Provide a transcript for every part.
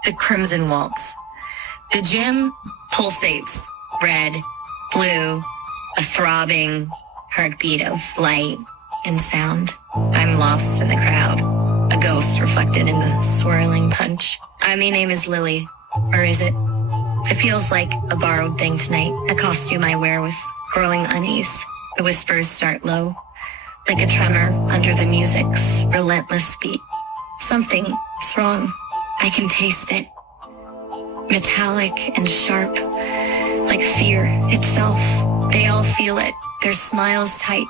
The Crimson Waltz. The gym pulsates, red, blue, a throbbing heartbeat of light and sound. I'm lost in the crowd, a ghost reflected in the swirling punch. My name is Lily, or is it? It feels like a borrowed thing tonight, a costume I wear with growing unease. The whispers start low, like a tremor under the music's relentless beat. Something is wrong. I can taste it. Metallic and sharp, like fear itself. They all feel it, their smiles tight,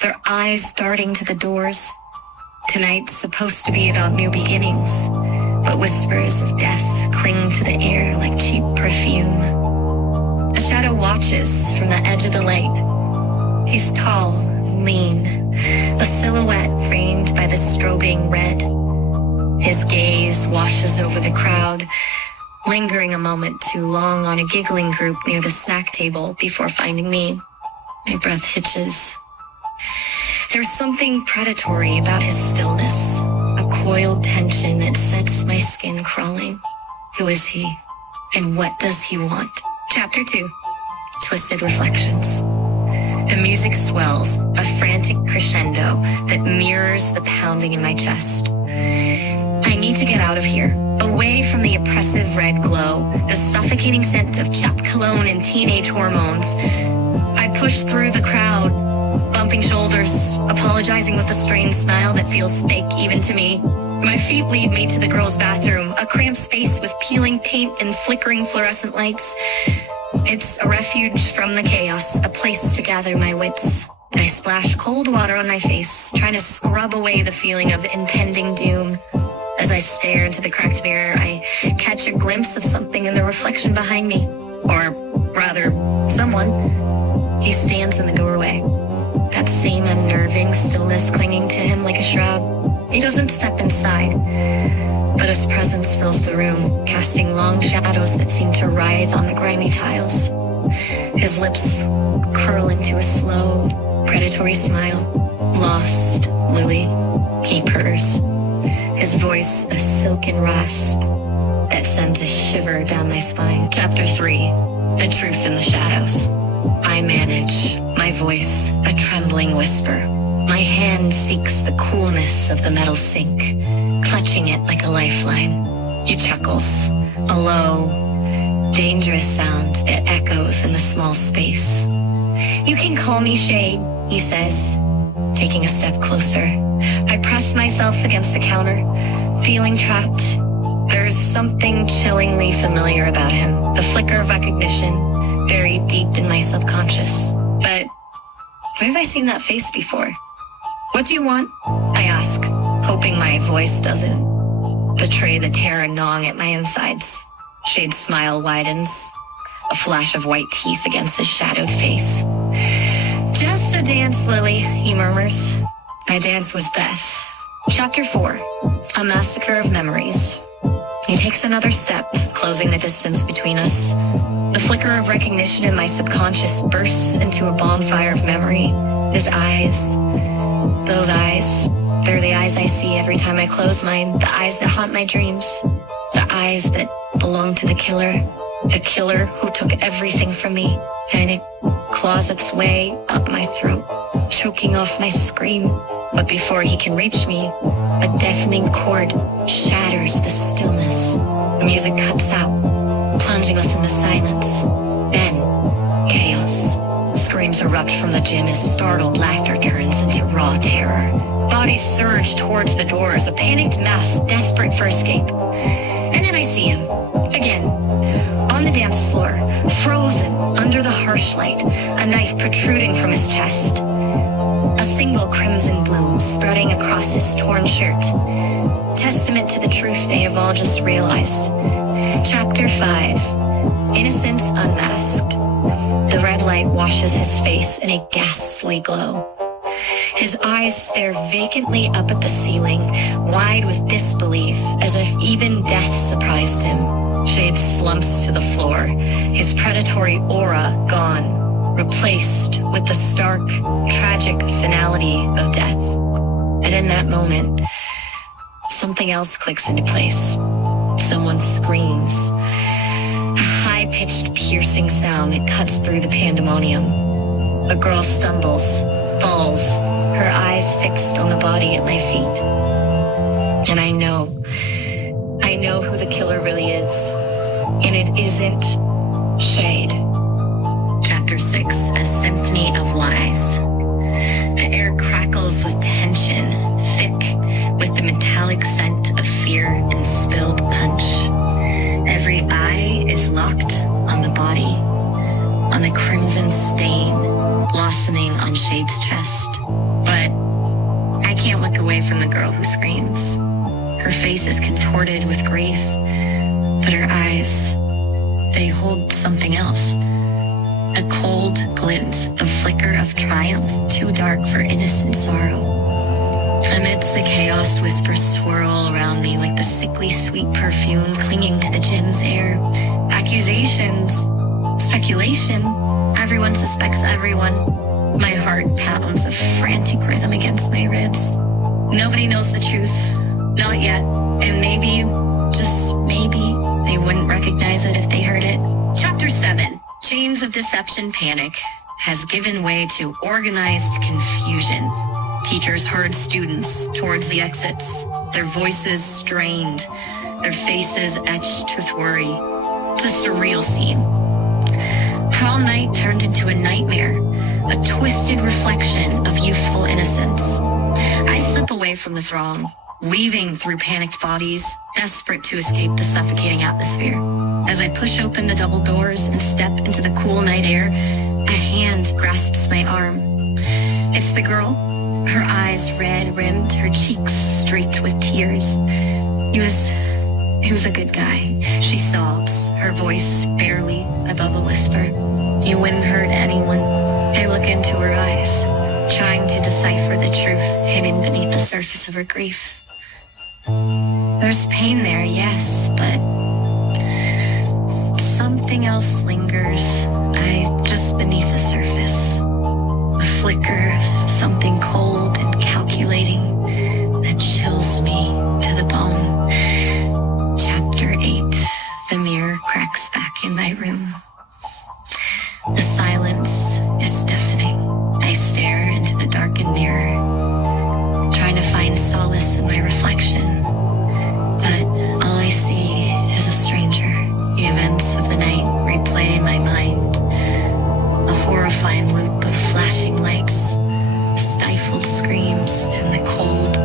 their eyes darting to the doors. Tonight's supposed to be about new beginnings, but whispers of death cling to the air like cheap perfume. A shadow watches from the edge of the light. He's tall, lean, a silhouette framed by the strobing red. His gaze washes over the crowd, lingering a moment too long on a giggling group near the snack table before finding me. My breath hitches. There's something predatory about his stillness, a coiled tension that sets my skin crawling. Who is he? And what does he want? Chapter 2. Twisted Reflections. The music swells, a frantic crescendo that mirrors the pounding in my chest. I need to get out of here, away from the oppressive red glow, the suffocating scent of chapped cologne and teenage hormones. I push through the crowd, bumping shoulders, apologizing with a strained smile that feels fake even to me. My feet lead me to the girls' bathroom, a cramped space with peeling paint and flickering fluorescent lights. It's a refuge from the chaos, a place to gather my wits. I splash cold water on my face, trying to scrub away the feeling of impending doom. As I stare into the cracked mirror, I catch a glimpse of something in the reflection behind me. Or rather, someone. He stands in the doorway, that same unnerving stillness clinging to him like a shroud. He doesn't step inside, but his presence fills the room, casting long shadows that seem to writhe on the grimy tiles. His lips curl into a slow, predatory smile. Lost, Lily, he purrs. His voice a silken rasp that sends a shiver down my spine. Chapter 3. The Truth in the Shadows. I manage, my voice a trembling whisper. My hand seeks the coolness of the metal sink, clutching it like a lifeline. He chuckles, a low, dangerous sound that echoes in the small space. You can call me Shade, he says, taking a step closer. I press myself against the counter, feeling trapped. There's something chillingly familiar about him, a flicker of recognition buried deep in my subconscious. But where have I seen that face before? What do you want? I ask, hoping my voice doesn't betray the terror gnawing at my insides. Shade's smile widens, a flash of white teeth against his shadowed face. Just a dance, Lily, he murmurs. My dance was this. Chapter 4. A Massacre of Memories. He takes another step, closing the distance between us. The flicker of recognition in my subconscious bursts into a bonfire of memory. His eyes. Those eyes. They're the eyes I see every time I close mine. The eyes that haunt my dreams. The eyes that belong to the killer. The killer who took everything from me. And it claws its way up my throat, choking off my scream. But before he can reach me, a deafening chord shatters the stillness. The music cuts out, plunging us into silence. Then, chaos. Screams erupt from the gym as startled laughter turns into raw terror. Bodies surge towards the doors, a panicked mass desperate for escape. And then I see him, again, on the dance floor, frozen under the harsh light, a knife protruding from his chest. A single crimson bloom spreading across his torn shirt. Testament to the truth they have all just realized. Chapter 5. Innocence Unmasked. The red light washes his face in a ghastly glow. His eyes stare vacantly up at the ceiling, wide with disbelief, as if even death surprised him. Shade slumps to the floor, his predatory aura gone, replaced with the stark, tragic finality of death. And in that moment, something else clicks into place. Someone screams. A high-pitched, piercing sound that cuts through the pandemonium. A girl stumbles, falls, her eyes fixed on the body at my feet. And I know who the killer really is. And it isn't Shade. Chapter 6, A Symphony of Lies. The air crackles with tension, thick with the metallic scent of fear and spilled punch. Every eye is locked on the body, on the crimson stain blossoming on Shade's chest. But I can't look away from the girl who screams. Her face is contorted with grief, but her eyes, they hold something else. A cold glint, a flicker of triumph, too dark for innocent sorrow. Amidst the chaos, whispers swirl around me like the sickly sweet perfume clinging to the gym's air. Accusations, speculation, everyone suspects everyone. My heart pounds a frantic rhythm against my ribs. Nobody knows the truth, not yet, and maybe, just maybe, they wouldn't recognize it if they heard it. Chapter 7, Chains of Deception Panic has given way to organized confusion. Teachers herd students towards the exits, their voices strained, their faces etched with worry. It's a surreal scene. Prom night turned into a nightmare, a twisted reflection of youthful innocence. I slip away from the throng, weaving through panicked bodies, desperate to escape the suffocating atmosphere. As I push open the double doors and step into the cool night air, a hand grasps my arm. It's the girl, her eyes red-rimmed, her cheeks streaked with tears. He was a good guy. She sobs, her voice barely above a whisper. He wouldn't hurt anyone. I look into her eyes, trying to decipher the truth hidden beneath the surface of her grief. There's pain there, yes, but something else lingers, just beneath the surface. A flicker of something cold and calculating that chills me to the bone. Chapter 8, the mirror cracks back in my room. The silence is deafening. I stare into the darkened mirror, trying to find solace in my reflection. But all I see is a stranger. The events of the night replay in my mind. A horrifying loop of flashing lights, stifled screams, and the cold,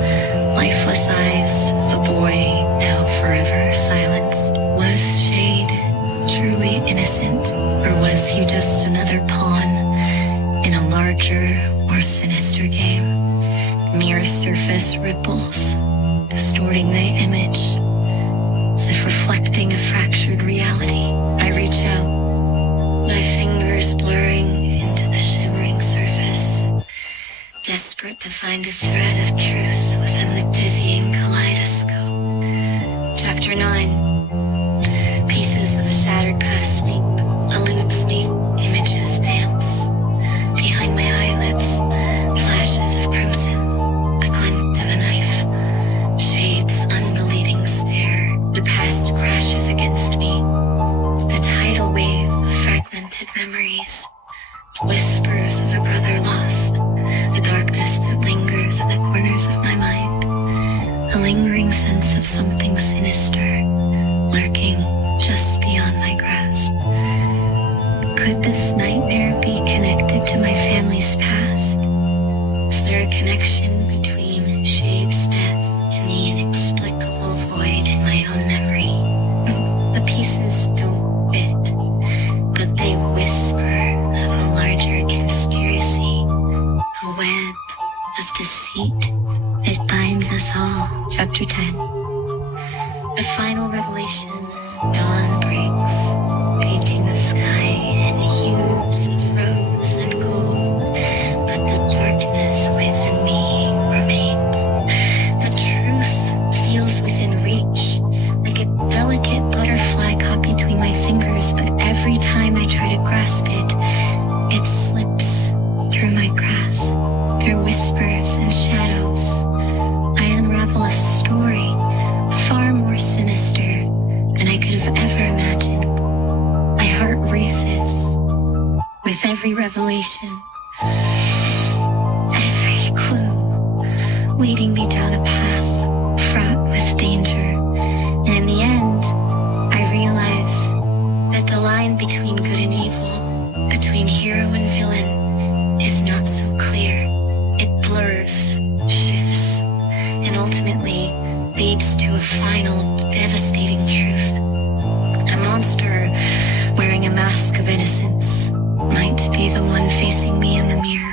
lifeless eyes of a boy now forever silenced. Was Shade truly innocent, or was he just another pawn in a larger, more sinister game? Mirror surface ripples, distorting the image, as if reflecting a fractured reality. I reach out, my fingers blurring into the shimmering surface, desperate to find a thread of truth within the dizzying kaleidoscope. Chapter 9, Pieces of a Shattered Past Sleep eludes me. Images dance behind my eyelids, flashes of crimson, the glint of a knife, Shade's unbelieving stare. The past crashes against me, a tidal wave of fragmented memories, whispers of a brother lost, the darkness that lingers in the corners of my mind, a lingering sense of something sinister lurking just beyond my grasp. Could this nightmare be connected to my family's past? Is there a connection between Shade's death and the inexplicable void in my own memory? The pieces don't fit, but they whisper of a larger conspiracy, a web of deceit that binds us all. Chapter 10. The final revelation. Dawn breaks, painting the sky in hues of rose and gold, but the darkness within me remains. The truth feels within reach, like a delicate butterfly caught between my fingers, but every time I try to grasp it, it slips through my grasp. Through whispers and shadows, I unravel a story far more sinister every revelation, every clue, leading me down a path fraught with danger. And in the end, I realize that the line between good and evil, between hero and villain, is not so clear. It blurs, shifts, and ultimately leads to a final, devastating truth. The monster wearing a mask of innocence might be the one facing me in the mirror.